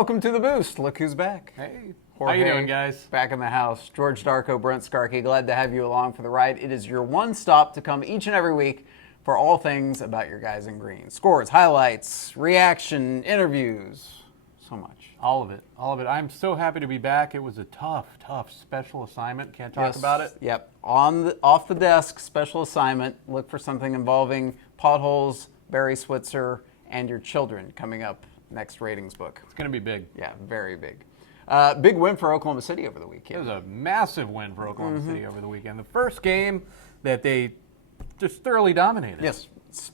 Welcome to the Boost. Look who's back. Hey, Jorge, how you doing, guys? Back in the house. George Darko, Brent Skarkey, glad to have you along for the ride. It is your one stop to come each and every week for all things about your guys in green. Scores, highlights, reaction, interviews, so much. All of it. I'm so happy to be back. It was a tough special assignment. Can't talk about it. Yep. Off the desk, special assignment. Look for something involving potholes, Barry Switzer, and your children coming up next ratings book. It's going to be big. Yeah, very big. Big win for Oklahoma City over the weekend. It was a massive win for Oklahoma City over the weekend. The first game that they just thoroughly dominated. Yes.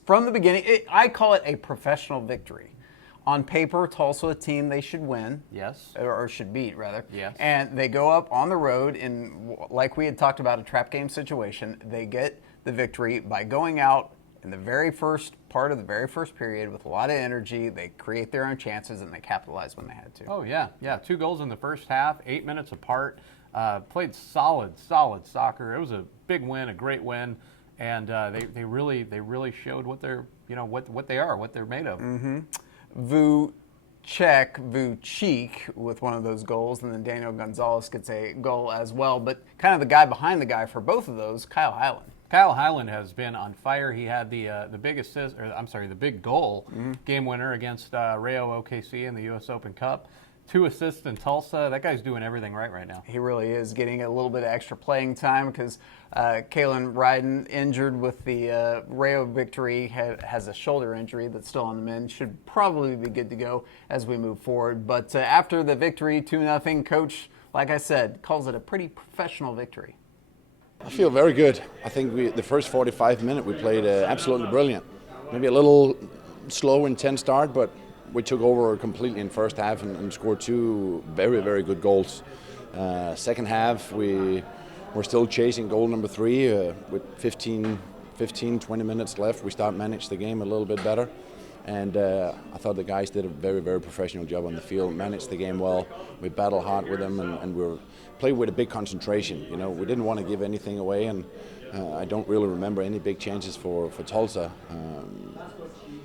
From the beginning, I call it a professional victory. On paper, Tulsa, a team they should win. Yes. Or should beat, rather. Yes. And they go up on the road in, like we had talked about, a trap game situation. They get the victory by going out in the very first part of the very first period with a lot of energy. They create their own chances, and they capitalize when they had to. Oh, yeah. 2 goals in the first half, 8 minutes apart. Played solid soccer. It was a big win, a great win. And they really showed what they're, what they are, what they're made of. Mm-hmm. Wojciech with one of those goals, and then Daniel Gonzalez gets a goal as well. But kind of the guy behind the guy for both of those, Kyle Hyland. Kyle Hyland has been on fire. He had the big assist, the big goal, game winner against Rio OKC in the U.S. Open Cup. 2 assists in Tulsa. That guy's doing everything right now. He really is getting a little bit of extra playing time because Kalen Ryden, injured with the Rio victory, has a shoulder injury that's still on the mend. Should probably be good to go as we move forward. But after the victory, 2-0, Coach, like I said, calls it a pretty professional victory. I feel very good. I think the first 45 minutes we played absolutely brilliant. Maybe a little slow, intense start, but we took over completely in first half and scored 2 very good goals. Second half, we're still chasing goal number 3 with 15, 20 minutes left. We managed the game a little bit better. And I thought the guys did a very professional job on the field, managed the game well. We battled hard with them, and we played with a big concentration. We didn't want to give anything away, and I don't really remember any big chances for Tulsa.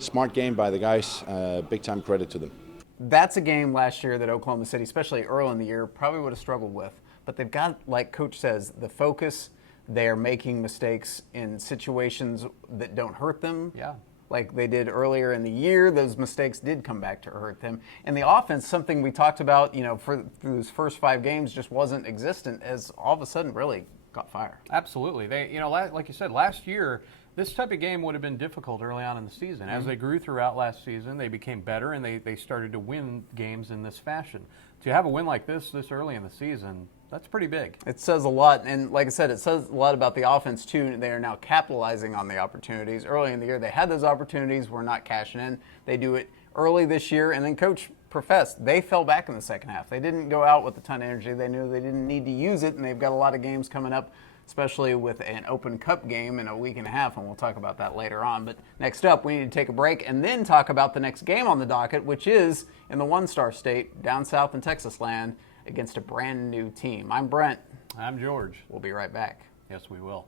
Smart game by the guys, big time credit to them. That's a game last year that Oklahoma City, especially early in the year, probably would have struggled with. But they've got, like Coach says, the focus. They're making mistakes in situations that don't hurt them. Yeah. Like they did earlier in the year, those mistakes did come back to hurt them. And the offense, something we talked about, through those first 5 games, just wasn't existent, as all of a sudden really got fire. Absolutely. They, like you said, last year, this type of game would have been difficult early on in the season. As they grew throughout last season, they became better, and they started to win games in this fashion. To have a win like this early in the season, that's pretty big. It says a lot, and like I said, it says a lot about the offense too. They are now capitalizing on the opportunities. Early in the year, they had those opportunities, were not cashing in. They do it early this year, and then Coach professed they fell back in the second half. They didn't go out with a ton of energy. They knew they didn't need to use it, and they've got a lot of games coming up, especially with an Open Cup game in a week and a half, and we'll talk about that later on. But next up, we need to take a break and then talk about the next game on the docket, which is in the one-star state, down south in Texas land, against a brand new team. I'm Brent. I'm George. We'll be right back. Yes, we will.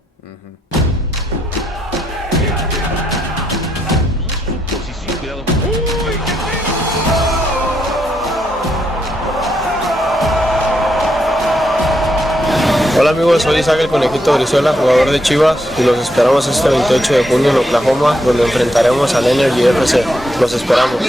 Hola amigos, soy Isaac el Conejito Brizuela, jugador de Chivas, y los esperamos este 28 de junio en Oklahoma, donde enfrentaremos al Energy FC. Los esperamos.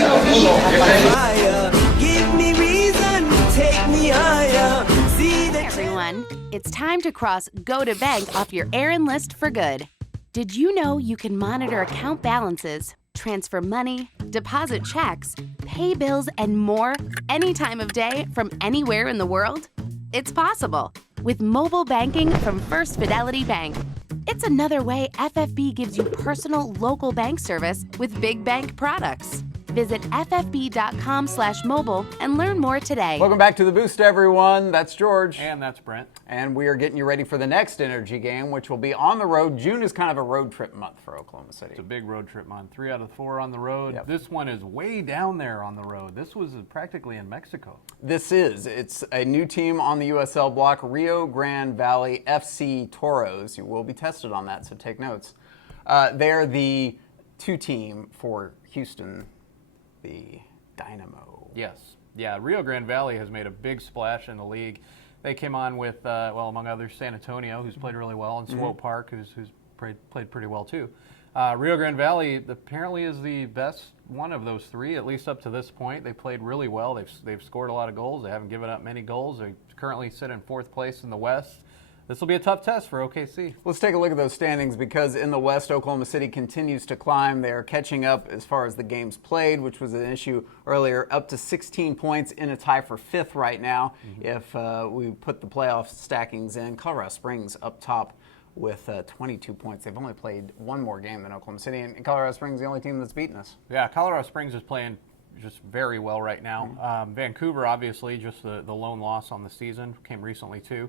Everyone, it's time to cross Go to Bank off your errand list for good. Did you know you can monitor account balances, transfer money, deposit checks, pay bills, and more any time of day from anywhere in the world? It's possible with mobile banking from First Fidelity Bank. It's another way FFB gives you personal local bank service with big bank products. Visit ffb.com/mobile and learn more today. Welcome back to the Boost, everyone. That's George. And that's Brent. And we are getting you ready for the next Energy game, which will be on the road. June is kind of a road trip month for Oklahoma City. It's a big road trip month. 3 out of 4 on the road. Yep. This one is way down there on the road. This was practically in Mexico. It's a new team on the USL block, Rio Grande Valley FC Toros. You will be tested on that, so take notes. They're the 2 team for Houston, the Dynamo. Yes. Yeah, Rio Grande Valley has made a big splash in the league. They came on with, well, among others, San Antonio, who's played really well, and Swope Park, who's played pretty well too. Rio Grande Valley apparently is the best one of those three, at least up to this point. They played really well. They've scored a lot of goals. They haven't given up many goals. They currently sit in 4th place in the West. This will be a tough test for OKC. Let's take a look at those standings, because in the West, Oklahoma City continues to climb. They are catching up as far as the games played, which was an issue earlier, up to 16 points in a tie for 5th right now. If we put the playoff stackings in, Colorado Springs up top with 22 points. They've only played one more game than Oklahoma City, and Colorado Springs is the only team that's beaten us. Yeah, Colorado Springs is playing just very well right now. Vancouver, obviously, just the lone loss on the season, came recently too.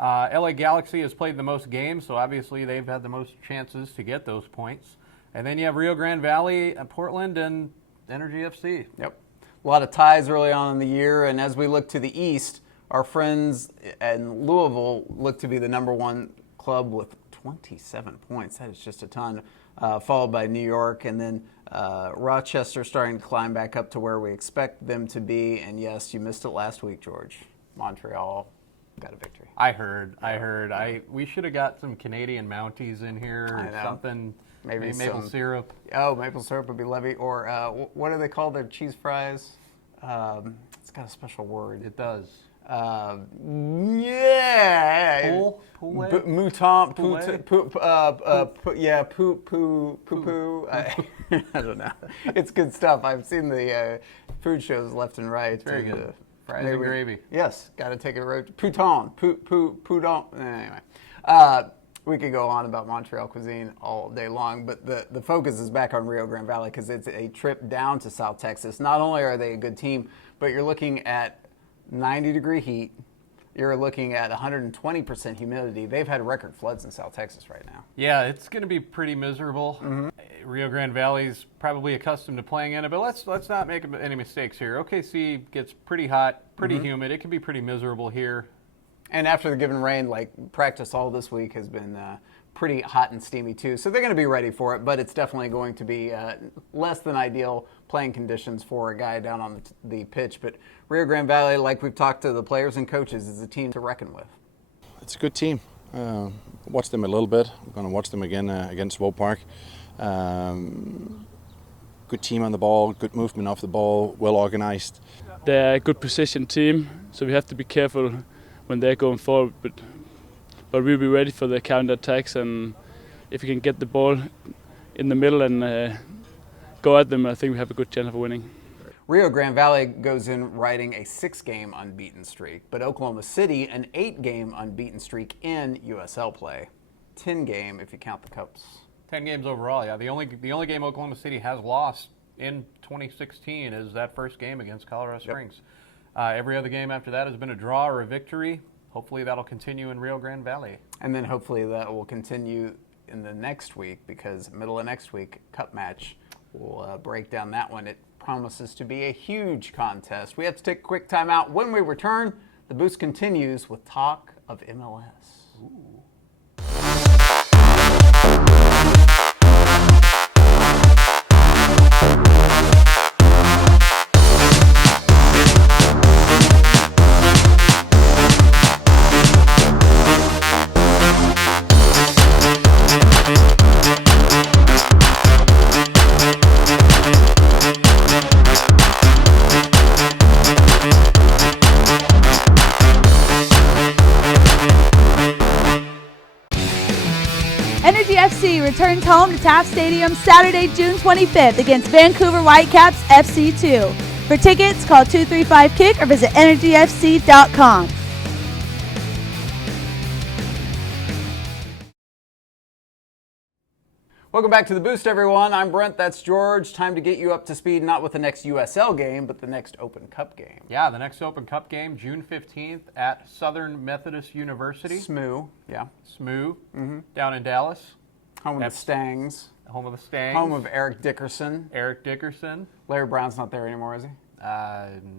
LA Galaxy has played the most games, so obviously they've had the most chances to get those points. And then you have Rio Grande Valley, Portland, and Energy FC. Yep. A lot of ties early on in the year, and as we look to the East, our friends in Louisville look to be the #1 club with 27 points. That is just a ton, followed by New York, and then Rochester starting to climb back up to where we expect them to be. And yes, you missed it last week, George. Montreal got a victory. I heard. We should have got some Canadian Mounties in here or something. Maybe maple syrup. Oh, maple syrup would be lovely. Or what do they call their cheese fries? It's got a special word. It does. Yeah. Mouton. Yeah. Poo. I don't know. It's good stuff. I've seen the food shows left and right. It's very good. Fries and gravy. Yes, got to take a road. Pouton. Anyway, we could go on about Montreal cuisine all day long, but the focus is back on Rio Grande Valley because it's a trip down to South Texas. Not only are they a good team, but you're looking at 90-degree heat. You're looking at 120% humidity. They've had record floods in South Texas right now. Yeah, it's going to be pretty miserable. Rio Grande Valley's probably accustomed to playing in it, but let's not make any mistakes here. OKC gets pretty hot, pretty humid. It can be pretty miserable here. And after the given rain, like practice all this week has been pretty hot and steamy too. So they're going to be ready for it, but it's definitely going to be less than ideal playing conditions for a guy down on the pitch. But Rio Grande Valley, like we've talked to the players and coaches, is a team to reckon with. It's a good team. Watched them a little bit. I'm going to watch them again against Swope Park. Good team on the ball, good movement off the ball, well organized. They're a good position team, so we have to be careful when they're going forward. But we'll be ready for the counter attacks, and if we can get the ball in the middle and go at them, I think we have a good chance of winning. Rio Grande Valley goes in riding a 6-game unbeaten streak, but Oklahoma City an 8-game unbeaten streak in USL play. 10-game if you count the cups. 10 games overall, yeah. The only game Oklahoma City has lost in 2016 is that first game against Colorado Springs. Every other game after that has been a draw or a victory. Hopefully that'll continue in Rio Grande Valley. And then hopefully that will continue in the next week, because middle of next week, cup match, we'll break down that one. It promises to be a huge contest. We have to take a quick time out. When we return, the boost continues with talk of MLS. Ooh. Energy FC returns home to Taft Stadium Saturday, June 25th against Vancouver Whitecaps FC2. For tickets, call 235-KICK or visit energyfc.com. Welcome back to The Boost, everyone. I'm Brent, that's George. Time to get you up to speed, not with the next USL game, but the next Open Cup game. Yeah, the next Open Cup game, June 15th at Southern Methodist University. SMU, yeah. SMU, down in Dallas. Home of the Stangs. Home of the Stangs. Home of Eric Dickerson. Eric Dickerson. Larry Brown's not there anymore, is he?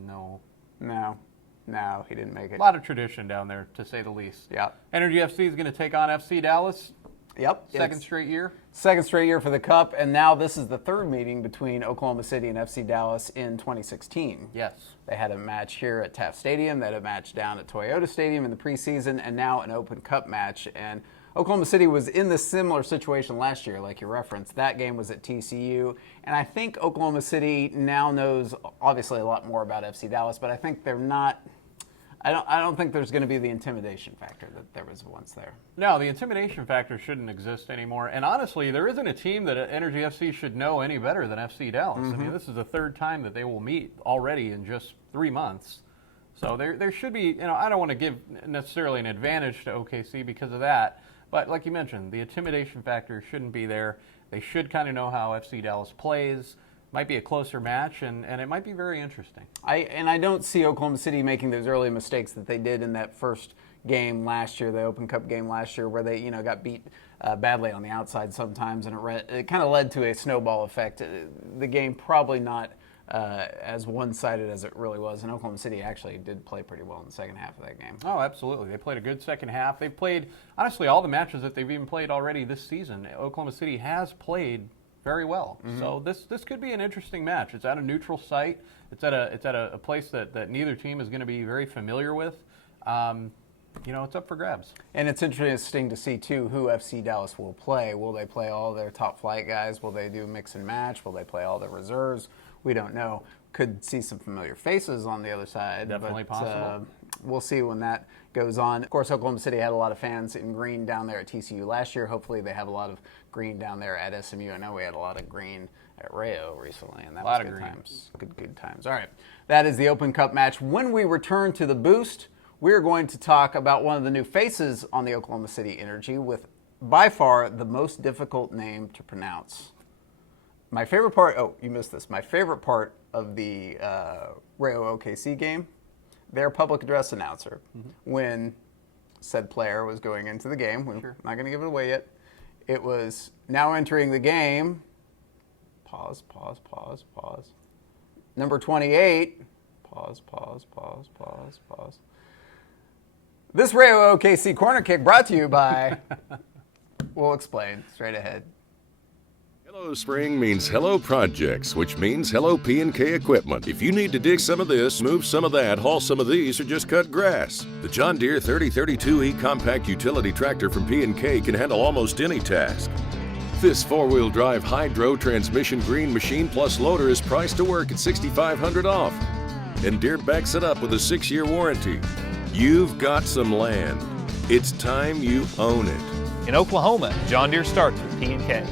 No. No, he didn't make it. A lot of tradition down there, to say the least. Yeah. Energy FC is going to take on FC Dallas. Yep. Second straight year. Second straight year for the Cup, and now this is the third meeting between Oklahoma City and FC Dallas in 2016. Yes. They had a match here at Taft Stadium, they had a match down at Toyota Stadium in the preseason, and now an Open Cup match. And Oklahoma City was in this similar situation last year, like you referenced. That game was at TCU, and I think Oklahoma City now knows obviously a lot more about FC Dallas, but I think they're not. I don't think there's going to be the intimidation factor that there was once there. No, the intimidation factor shouldn't exist anymore. And honestly, there isn't a team that Energy FC should know any better than FC Dallas. I mean, this is the third time that they will meet already in just 3 months. So there should be, I don't want to give necessarily an advantage to OKC because of that. But like you mentioned, the intimidation factor shouldn't be there. They should kind of know how FC Dallas plays. Might be a closer match, and it might be very interesting. I don't see Oklahoma City making those early mistakes that they did in that first game last year, the Open Cup game last year, where they got beat badly on the outside sometimes, and it kind of led to a snowball effect. The game probably not as one-sided as it really was, and Oklahoma City actually did play pretty well in the second half of that game. Oh, absolutely. They played a good second half. They've played, honestly, all the matches that they've even played already this season. Oklahoma City has played very well. So this could be an interesting match. It's at a neutral site. It's at a place that neither team is going to be very familiar with. It's up for grabs. And it's interesting to see too who FC Dallas will play. Will they play all their top flight guys? Will they do mix and match? Will they play all their reserves? We don't know. Could see some familiar faces on the other side. Definitely possible. We'll see when that goes on. Of course, Oklahoma City had a lot of fans in green down there at TCU last year. Hopefully they have a lot of green down there at SMU. I know we had a lot of green at Rio recently, and that was good times. Good times. All right. That is the Open Cup match. When we return to the Boost, we're going to talk about one of the new faces on the Oklahoma City Energy with by far the most difficult name to pronounce. My favorite part, you missed this. My favorite part of the Rio OKC game, their public address announcer, when said player was going into the game, we're not going to give it away yet, it was now entering the game, pause, number 28, pause. This Rio OKC corner kick brought to you by, we'll explain straight ahead. Hello Spring means hello projects, which means hello P&K equipment. If you need to dig some of this, move some of that, haul some of these, or just cut grass, the John Deere 3032E compact utility tractor from P&K can handle almost any task. This four-wheel drive hydro transmission green machine plus loader is priced to work at $6,500 off. And Deere backs it up with a 6-year warranty. You've got some land. It's time you own it. In Oklahoma, John Deere starts with P&K.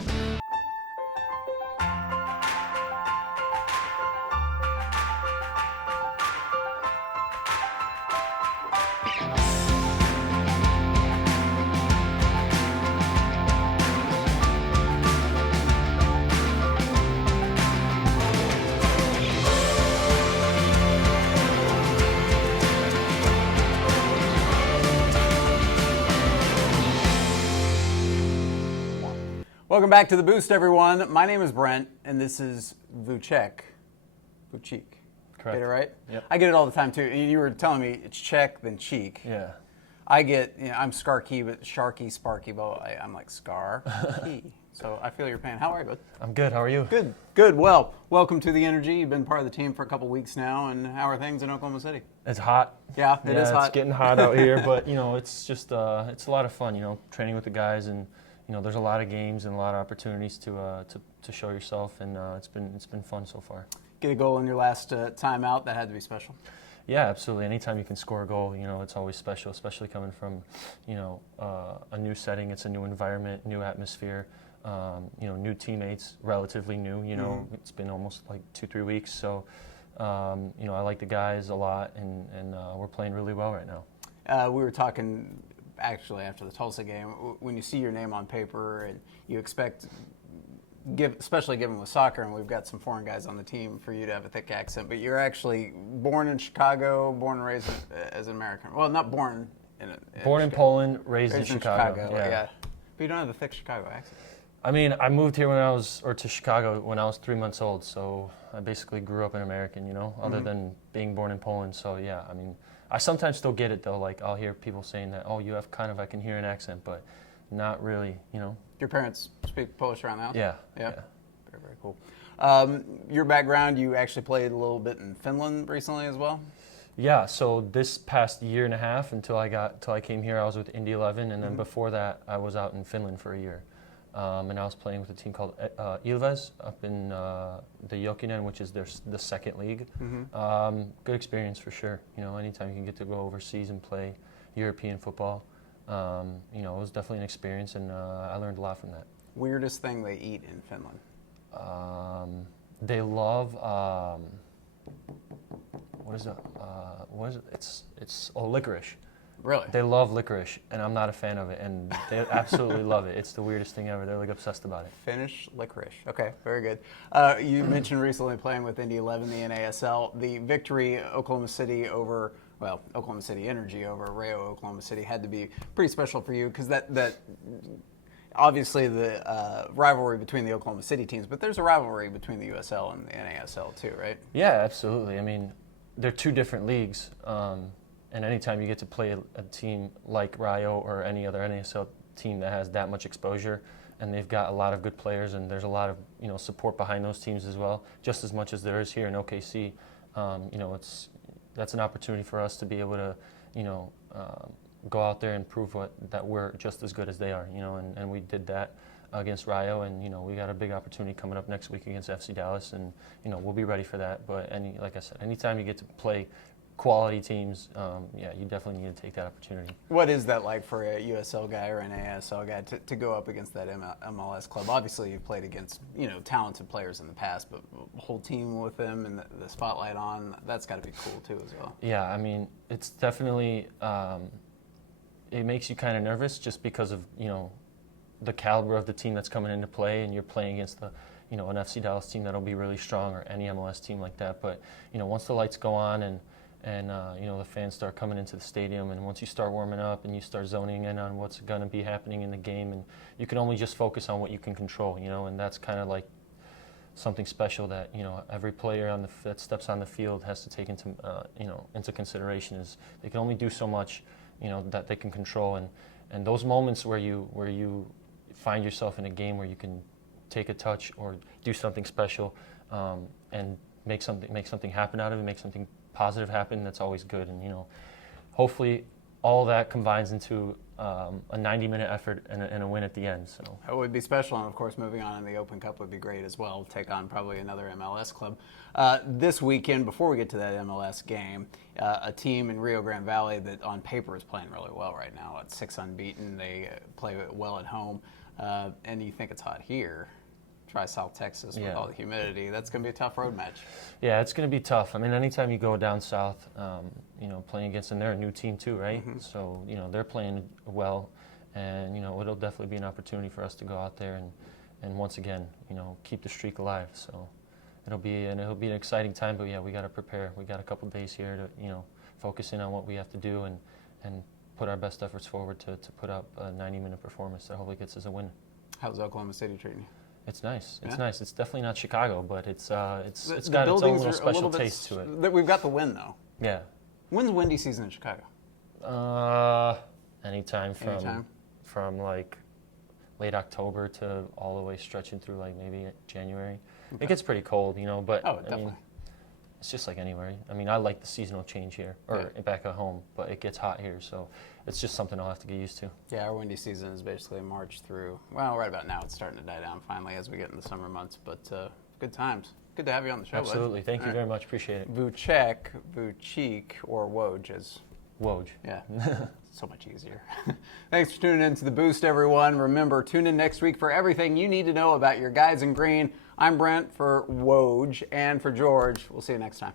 Welcome back to The Boost, everyone. My name is Brent, and this is Wojciech. Wojcik. Correct. Get it right? Yep. I get it all the time, too. You were telling me it's Czech, then cheek. Yeah. I get, I'm Skarky, but Sharky, Sparky, but I'm like Scar. So I feel your pain. How are you, bud? I'm good. How are you? Good. Well, welcome to the Energy. You've been part of the team for a couple weeks now, and how are things in Oklahoma City? It's hot. Yeah, it is hot. It's getting hot out here, but it's just it's a lot of fun. Training with the guys, and there's a lot of games and a lot of opportunities to show yourself, and it's been fun so far. Get a goal in your last time out. That had to be special. Yeah, absolutely. Anytime you can score a goal, it's always special, especially coming from, a new setting. It's a new environment, new atmosphere, new teammates, relatively new. It's been almost like 2-3 weeks. So, I like the guys a lot, and we're playing really well right now. We were talking actually after the Tulsa game. When you see your name on paper and you expect, especially given with soccer, and we've got some foreign guys on the team, for you to have a thick accent, but you're actually born in Chicago, born and raised as an American. Well, not born in Born in Poland, raised in Chicago. Yeah. But you don't have a thick Chicago accent. I mean, I moved here to Chicago when I was 3 months old, so I basically grew up an American, other than being born in Poland. So yeah, I mean, I sometimes still get it though. Like I'll hear people saying that, oh, you have I can hear an accent, but not really, Your parents speak Polish around the house? Yeah. Very, very cool. Your background, you actually played a little bit in Finland recently as well? Yeah, so this past year and a half until I came here, I was with Indy 11, and then before that, I was out in Finland for a year. And I was playing with a team called Ilves up in the Jokinen, which is the second league. Good experience for sure. Anytime you can get to go overseas and play European football, it was definitely an experience, and I learned a lot from that. Weirdest thing they eat in Finland? They love what is it? It's licorice. Really? They love licorice, and I'm not a fan of it, and they absolutely love it. It's the weirdest thing ever. They're like obsessed about it. Finnish licorice. Okay, very good. You mentioned recently playing with Indy 11, the NASL. The victory, Oklahoma City Energy over Rio Oklahoma City had to be pretty special for you because that obviously the rivalry between the Oklahoma City teams, but there's a rivalry between the USL and the NASL too, right? Yeah, absolutely. I mean, they're two different leagues. And anytime you get to play a team like Rio or any other NASL team that has that much exposure, and they've got a lot of good players, and there's a lot of support behind those teams as well, just as much as there is here in OKC. That's an opportunity for us to be able to go out there and prove that we're just as good as they are. And we did that against Rio, and we got a big opportunity coming up next week against FC Dallas, and we'll be ready for that. But like I said, anytime you get to play quality teams, you definitely need to take that opportunity. What is that like for a USL guy or an ASL guy to go up against that MLS club? Obviously, you've played against talented players in the past, but the whole team with them and the spotlight on, that's got to be cool too as well. Yeah, I mean, it's definitely it makes you kind of nervous just because of the caliber of the team that's coming into play, and you're playing against an FC Dallas team that'll be really strong, or any MLS team like that. But once the lights go on and the fans start coming into the stadium, and once you start warming up and you start zoning in on what's going to be happening in the game, and you can only just focus on what you can control, and that's kind of like something special that every player that steps on the field has to take into consideration. Is they can only do so much that they can control, and those moments where you find yourself in a game where you can take a touch or do something special and make something happen out of it, make something positive happen, that's always good. And hopefully all that combines into a 90-minute effort and a win at the end. So that would be special, and of course moving on in the Open Cup would be great as well. Take on probably another MLS club. This weekend, before we get to that MLS game, a team in Rio Grande Valley that on paper is playing really well right now. At 6 unbeaten, they play well at home, and you think it's hot here. Try South Texas with all the humidity. That's going to be a tough road match. Yeah, it's going to be tough. I mean, anytime you go down south, playing against, and they're a new team too, right? Mm-hmm. So, they're playing well, and, it'll definitely be an opportunity for us to go out there and once again, keep the streak alive. So it'll be an exciting time, but yeah, we got to prepare. We got a couple days here to, focus in on what we have to do and put our best efforts forward to put up a 90-minute performance that hopefully gets us a win. How's Oklahoma City treating you? It's nice. It's nice. It's definitely not Chicago, but it's got its own little special taste to it. We've got the wind though. Yeah. When's windy season in Chicago? Anytime from like late October to all the way stretching through like maybe January. Okay. It gets pretty cold, but definitely. I mean, it's just like anywhere. I mean, I like the seasonal change here, or back at home, but it gets hot here, so it's just something I'll have to get used to. Yeah, our windy season is basically March through, right about now it's starting to die down finally as we get in the summer months, but good times. Good to have you on the show. Absolutely. Thank you very much. Appreciate it. Wojciech, or Woj as... Woj. Yeah, so much easier. Thanks for tuning in to The Boost, everyone. Remember, tune in next week for everything you need to know about your guys in green. I'm Brent for Woj, and for George. We'll see you next time.